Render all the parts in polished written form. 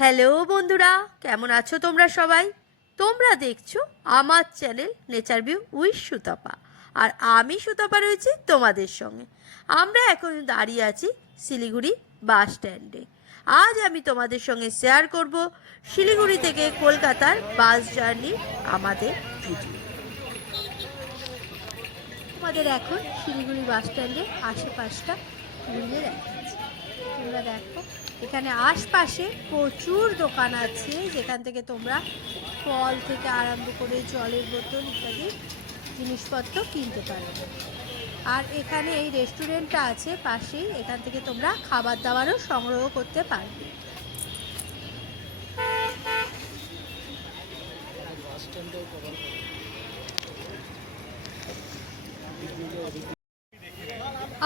Hello বন্ধুরা, কেমন আছো তোমরা সবাই? তোমরা দেখছো আমার channel nature view with Sutapa, আর আমি সুতপা রয়েছি তোমাদের সঙ্গে। আমরা এখন দাঁড়িয়ে আছি শিলিগুড়ি বাস স্ট্যান্ডে। আজ আমি তোমাদের সঙ্গে শেয়ার করব শিলিগুড়ি থেকে কলকাতার বাস জার্নি আমাদের ভিডিও। তোমাদের এখন শিলিগুড়ি বাস স্ট্যান্ডের আশেপাশটা ঘুরিয়ে দেখাচ্ছি। তোমরা দেখো, এখানে আশপাশে প্রচুর দোকান আছে, যেখান থেকে তোমরা ফল থেকে আরম্ভ করে জলের বোতল ইত্যাদি জিনিসপত্র কিনতে পারবে। আর এখানে এই রেস্টুরেন্টটা আছে পাশেই, এখান থেকে তোমরা খাবার দাবারও সংগ্রহ করতে পারবে।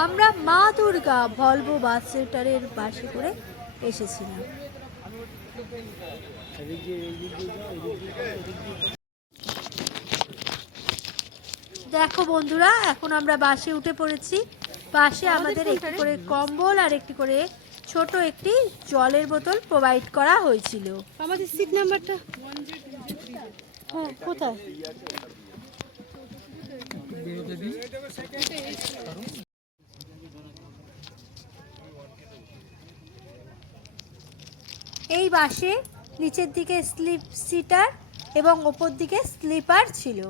আমরা মা দুর্গা ভলভো বাস সেন্টারের বাসে করে এসেছিলাম। দেখো বন্ধুরা, এখন আমরা বাসে উঠে পড়েছি। বাসে আমাদের একটি করে কম্বল আর একটি করে ছোট একটি জলের বোতল প্রোভাইড করা হয়েছিল। আমাদের সিট নাম্বারটা হ্যাঁ, কোথায়? এই বাসে নিচের দিকে স্লিপ সিটার এবং ওপর দিকে স্লিপার ছিল।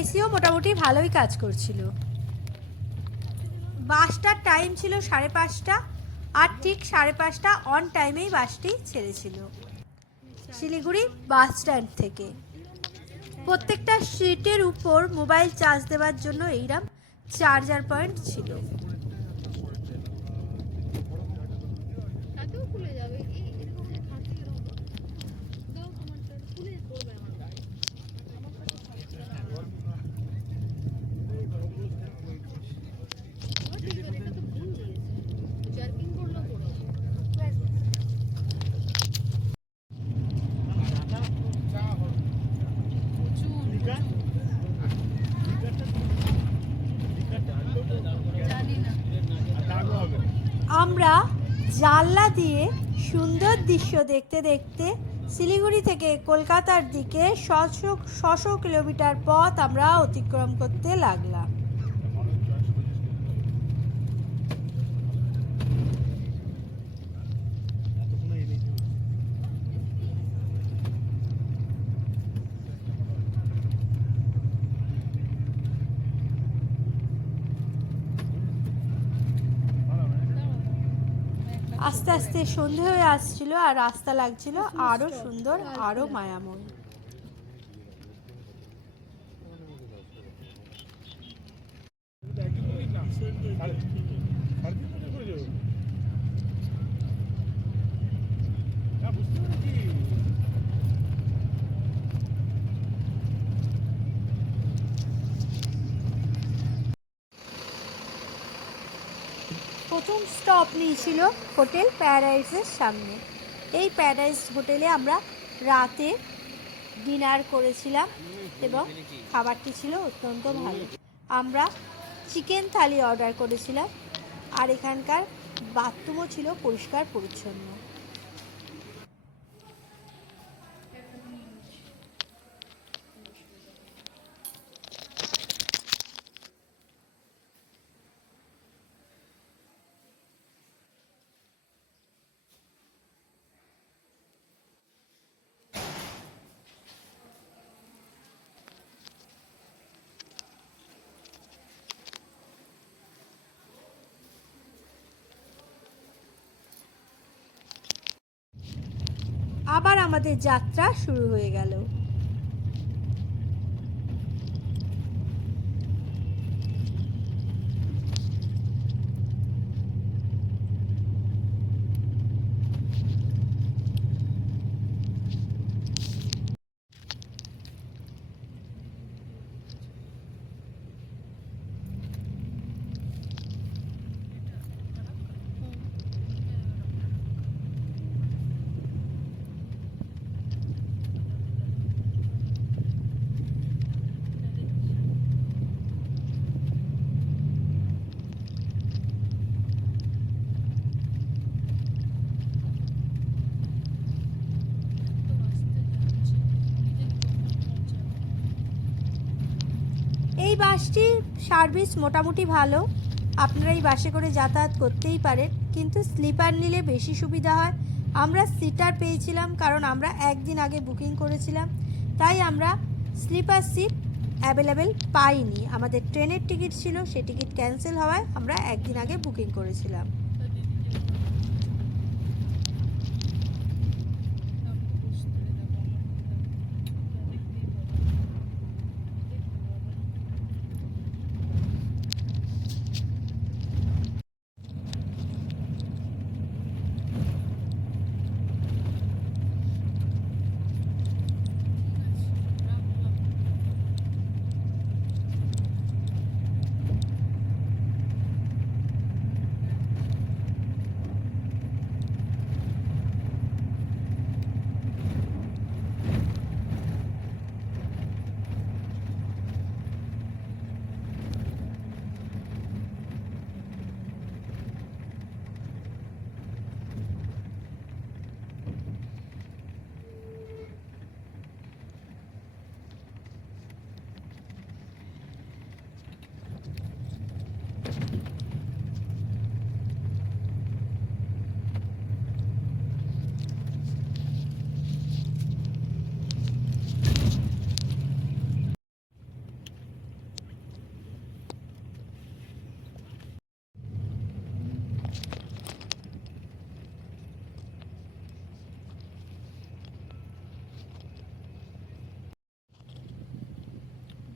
এসিও মোটামুটি ভালোই কাজ করছিল। বাসটার টাইম ছিল 5:30, আর ঠিক 5:30 অন টাইমেই বাসটি ছেড়েছিল শিলিগুড়ি বাস স্ট্যান্ড থেকে। প্রত্যেকটা সিটের উপর মোবাইল চার্জ দেওয়ার জন্য এইরকম চার্জার পয়েন্ট ছিল। আমরা জানলা দিয়ে সুন্দর দৃশ্য দেখতে দেখতে শিলিগুড়ি থেকে কলকাতার দিকে 600 কিলোমিটার পথ আমরা অতিক্রম করতে লাগলাম। আস্তে আস্তে সন্ধে হয়ে আসছিল, আর রাস্তা লাগছিল আরো সুন্দর, আরো মায়াময়। প্রথম স্টপ নিয়েছিল হোটেল প্যারাডাইসের সামনে। এই প্যারাডাইস হোটেলে আমরা রাতে ডিনার করেছিলাম এবং খাবারটি ছিল অত্যন্ত ভালো। আমরা চিকেন থালি অর্ডার করেছিলাম, আর এখানকার বাথরুমও ছিল পরিষ্কার পরিচ্ছন্ন। আবার আমাদের যাত্রা শুরু হয়ে গেল। বাসটির সার্ভিস মোটামুটি ভালো, আপনারা এই বাসে করে যাতায়াত করতেই পারেন, কিন্তু স্লিপার নিলে বেশি সুবিধা হয়। আমরা সিটার পেয়েছিলাম কারণ আমরা একদিন আগে বুকিং করেছিলাম, তাই আমরা স্লিপার সিট অ্যাভেলেবেল পাইনি। আমাদের ট্রেনের টিকিট ছিল, সেই টিকিট ক্যান্সেল হওয়ায় আমরা একদিন আগে বুকিং করেছিলাম।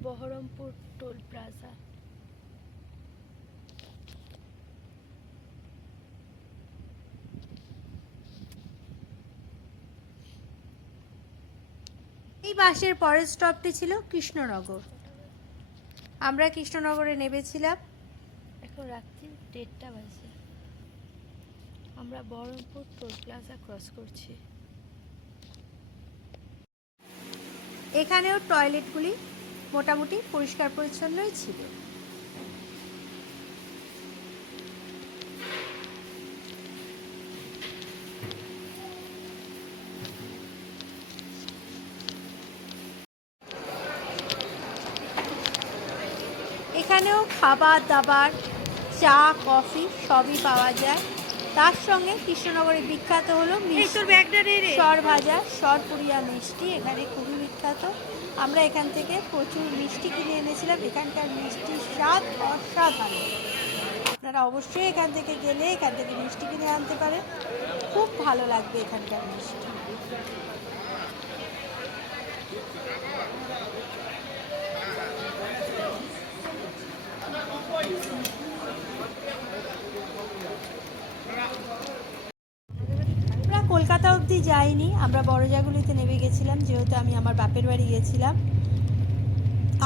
Baharampur toll plaza. এই বাসের পরের স্টপটি ছিল কৃষ্ণনগর। আমরা কৃষ্ণনগরে নেমেছিলাম। এখন রাত্রি 1:30 বাজে, আমরা বহরমপুর টোল প্লাজা ক্রস করছি। এখানেও টয়লেটগুলি মোটামুটি পরিষ্কার পরিচ্ছন্নই ছিল। এখানেও খাবার দাবার, চা কফি সবই পাওয়া যায়। তার সঙ্গে কৃষ্ণনগরে বিখ্যাত হলো সর ভাজা, সরপুরিয়া মিষ্টি এখানে খুবই বিখ্যাত। আমরা এখান থেকে প্রচুর মিষ্টি কিনে এনেছিলাম। এখানকার মিষ্টির স্বাদ অসাধারণ। আপনারা অবশ্যই এখান থেকে গেলে এখান থেকে মিষ্টি কিনে আনতে পারেন, খুব ভালো লাগবে এখানকার মিষ্টি। আমরা কলকাতা অবধি যাইনি, আমরা বড়জাগুলিতে নেমে গেছিলাম, যেহেতু আমি আমার বাপের বাড়ি গেছিলাম।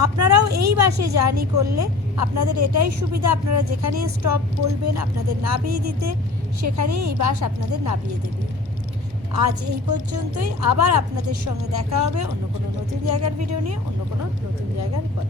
আপনারাও এই বাসে জার্নি করলে আপনাদের এটাই সুবিধা, আপনারা যেখানে স্টপ বলবেন আপনাদের নামিয়ে দিতে, সেখানেই এই বাস আপনাদের নামিয়ে দেবে। আজ এই পর্যন্তই। আবার আপনাদের সঙ্গে দেখা হবে অন্য কোনো নতুন জায়গার ভিডিও নিয়ে, অন্য কোনো নতুন জায়গার পর।